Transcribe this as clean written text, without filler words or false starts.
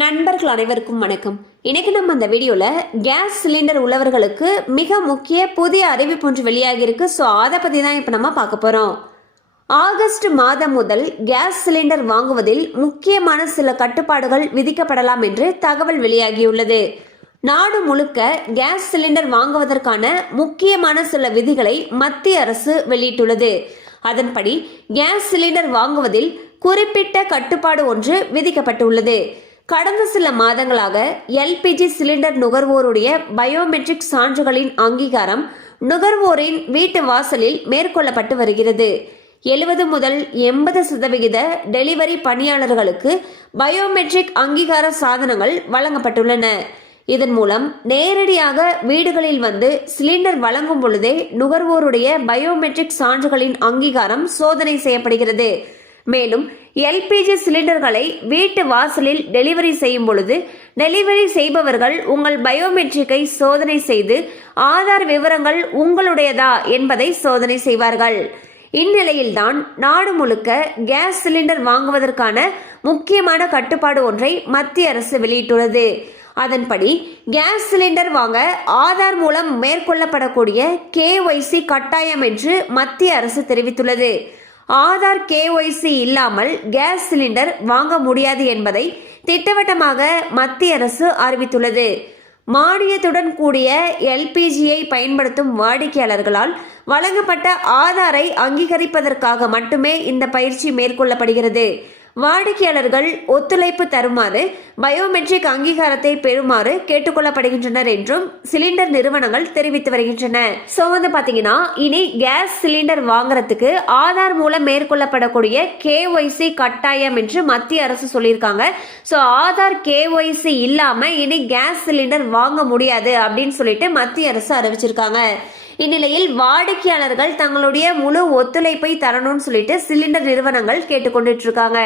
நண்பர்கள் அனைவருக்கும் வணக்கம். இன்னைக்கு நம்ம அந்த வீடியோல கேஸ் சிலிண்டர் உள்ளவர்களுக்கு மிக முக்கிய புதிய அறிவிப்பு ஒன்று வெளியாகி இருக்கு. ஸோ அதை பத்தி தான் இப்போ நம்ம பார்க்க போறோம். ஆகஸ்ட் மாதம் முதல் கேஸ் சிலிண்டர் வாங்குவதில் முக்கியமான சில கட்டுப்பாடுகள் விதிக்கப்படலாம் என்று தகவல் வெளியாகியுள்ளது. நாடு முழுக்க கேஸ் சிலிண்டர் வாங்குவதற்கான முக்கியமான சில விதிகளை மத்திய அரசு வெளியிட்டுள்ளது. அதன்படி கேஸ் சிலிண்டர் வாங்குவதில் குறிப்பிட்ட கட்டுப்பாடு ஒன்று விதிக்கப்பட்டுள்ளது. கடந்த சில மாதங்களாக எல்பிஜி சிலிண்டர் நுகர்வோருடைய பயோமெட்ரிக் சான்றுகளின் அங்கீகாரம் நுகர்வோரின் வீட்டு வாசலில் மேற்கொள்ளப்பட்டு வருகிறது. 70 முதல் 80% டெலிவரி பணியாளர்களுக்கு பயோமெட்ரிக் அங்கீகார சாதனங்கள் வழங்கப்பட்டுள்ளன. இதன் மூலம் நேரடியாக வீடுகளில் வந்து சிலிண்டர் வழங்கும் பொழுதே நுகர்வோருடைய பயோமெட்ரிக் சான்றுகளின் அங்கீகாரம் சோதனை செய்யப்படுகிறது. மேலும் எல்பிஜி சிலிண்டர்களை வீட்டு வாசலில் டெலிவரி செய்யும் பொழுது டெலிவரி செய்பவர்கள் உங்கள் பயோமெட்ரிக்கை சோதனை செய்து ஆதார் விவரங்கள் உங்களுடையதா என்பதை சோதனை செய்வார்கள். இந்நிலையில்தான் நாடு முழுக்க கேஸ் சிலிண்டர் வாங்குவதற்கான முக்கியமான கட்டுப்பாடு ஒன்றை மத்திய அரசு வெளியிட்டுள்ளது. அதன்படி கேஸ் சிலிண்டர் வாங்க ஆதார் மூலம் மேற்கொள்ளப்படக்கூடிய KYC கட்டாயம் என்று மத்திய அரசு தெரிவித்துள்ளது. ஆதார் KYC இல்லாமல் கேஸ் சிலிண்டர் வாங்க முடியாது என்பதை திட்டவட்டமாக மத்திய அரசு அறிவித்துள்ளது. மானியத்துடன் கூடிய எல்பிஜியை பயன்படுத்தும் வாடிக்கையாளர்களால் வழங்கப்பட்ட ஆதாரை அங்கீகரிப்பதற்காக மட்டுமே இந்த பயிற்சி மேற்கொள்ளப்படுகிறது. வாடிக்கையாளர்கள் ஒத்துழைப்பு தருமாறு பயோமெட்ரிக் அங்கீகாரத்தை பெறுமாறு கேட்டுக்கொள்ளப்படுகின்றனர் என்றும் சிலிண்டர் நிறுவனங்கள் தெரிவித்து வருகின்றன. ஸோ பாத்தீங்கன்னா இனி கேஸ் சிலிண்டர் வாங்குறதுக்கு ஆதார் மூலம் மேற்கொள்ளப்படக்கூடிய KYC கட்டாயம் என்று மத்திய அரசு சொல்லியிருக்காங்க. ஸோ ஆதார் KYC இல்லாம இனி கேஸ் சிலிண்டர் வாங்க முடியாது அப்படின்னு சொல்லிட்டு மத்திய அரசு அறிவிச்சிருக்காங்க. இந்நிலையில் வாடிக்கையாளர்கள் தங்களுடைய முழு ஒத்துழைப்பை தரணும்னு சொல்லிட்டு சிலிண்டர் நிறுவனங்கள் கேட்டுக்கொண்டுட்டு இருக்காங்க.